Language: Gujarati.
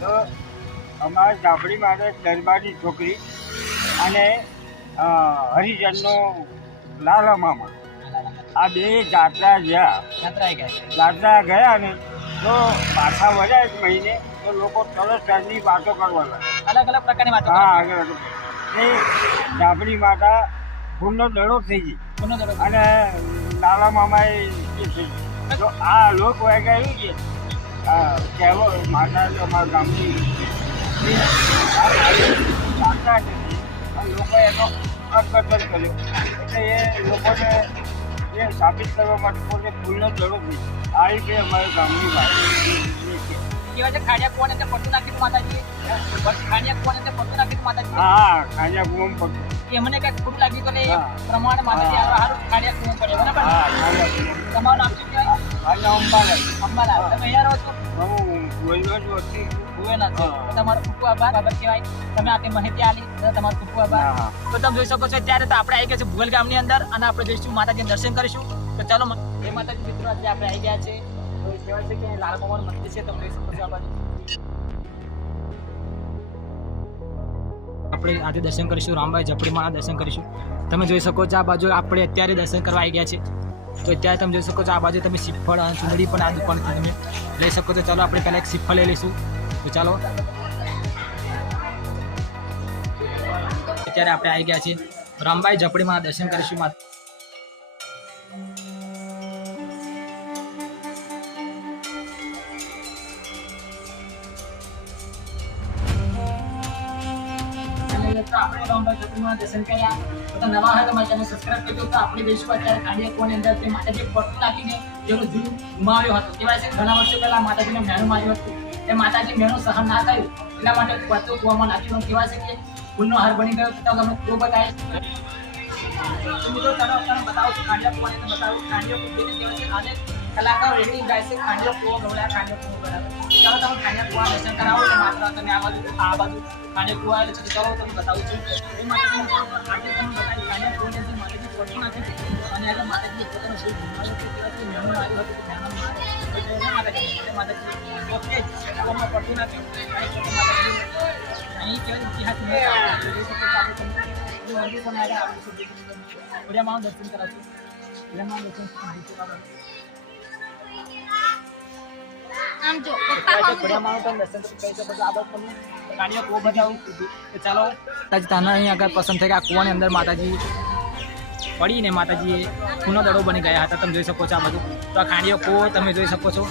તો અમારા ઝાપડી માટે દરબારની છોકરી અને હરિજનનો લાલા મામા. આ બે જાત્રા ગયા. જાત્રા ગયા ને તો પાછા વળ્યા એક મહિને તો લોકો તરત ત્યાંની વાતો કરવા લાગ્યા. અલગ અલગ પ્રકારની વાતો હા એ ઝાપડી માતા ફૂલનો દડો થઈ ગઈ. અને લાલા મામાએ એ થઈ ગઈ તો આ લોક વાગ્યા એવું છે કહેવો માતા અમારા ગામની જાણતા નથી અને લોકોએ એનો અર્થઘટન કર્યો. એટલે એ લોકોને એ સાબિત કરવા માટે પોતે ભૂલનો જરૂર થઈ આ રીતે અમારા ગામની વાત હા ખાજા ગુમ પડતું. એમને કંઈક ખોટું લાગ્યું તો એ પ્રમાણે માતાજી હા. આ હારું ખાડિયા કુવા પડે. બરાબર? તમારું નામ શું કહેવાય? અંબાલાલ. તમે અહીંયા રહો છો? હું બોલ્યો છું હતી ભુવેના છો. તમારો ખૂબ આભાર. બાબત કહેવાય તમે આ તે માહિતી આલી તો તમારો ખૂબ ખૂબ આભાર. હા હા. તો તમે જોઈ શકો છો અત્યારે તો આપણે આવી ગયા છે ભુવલ ગામની અંદર અને આપણે જઈશું દર્શન કરીશું. તો ચાલો એ માતાજી મિત્રો આજે આપણે આવી ગયા છે તો કહેવાય છે કે લાલ ભગવાન મંદિર છે તમે જોઈ શકો છો આપણે આજે દર્શન કરીશું. રામભાઈ ઝપડીમાના દર્શન કરીશું. તમે જોઈ શકો છો આ બાજુ આપણે અત્યારે દર્શન કરવા આવી ગયા છે તો અત્યારે તમે જોઈ શકો છો આ બાજુ તમે સિફળ અને ચુંદડી પણ આ દુકાનથી તમે લઈ શકો છો. ચાલો, આપણે પહેલાં એક સિફળ લઈ લઈશું. તો ચાલો. અત્યારે આપણે આવી ગયા છીએ. રામભાઈ ઝપડીમાં દર્શન કરીશું માત્ર આપણે દર્શન કર્યા. તો નવા હોય તો મારી ચેનલ સબસ્ક્રાઇબ તો આપણે જઈશું અત્યારે કાંડિયા કોની અંદર તે માતાજી પટ્ટું નાખીને જેનું જૂન ગુમાવ્યો હતો. કે ઘણા વર્ષો પહેલા માતાજીને મેણું માર્યું હતું. તે માતાજી મેણું સહન ના થયું એટલા માટે પટ્ટું કૂવામાં નાખ્યું. કહેવાય છે કે ફૂલનો હાર બની ગયો. તો તમને તો મિત્રો ચાલો તમને બતાવું છું કૂવાની. અંદર બતાવું અને કલાકારો રેડી ગાય છે ખાંડો કૂવો ગવડા કાંડિયો કૂવો બરાબર ચાલો, તમે કૂવા દર્શન કરાવો એટલે માત્ર તમે આ બાજુ આ બાજુ કાંડિયા કૂવા તમને બતાવું છું એ માટે આજે તમને બતાવી પટુ નાખી અને આજે માતાજી પોતાનો શિવ ઘુમાવ્યો આવ્યું એટલે અને પોતે માતાજી અહીં કહેવાય ઇતિહાસ આપણે મંદિર પણ આગળ આવેલું છે દર્શન કરાશું કીધું. તો ચાલો તાના અહીં આગળ પસંદ થઈ ગયા. કૂવાની અંદર માતાજી પડીને માતાજી ખૂનો દડો બની ગયા હતા. તમે જોઈ શકો છો આ બધું તો આ ખાંડીઓ કૂવો તમે જોઈ શકો છો.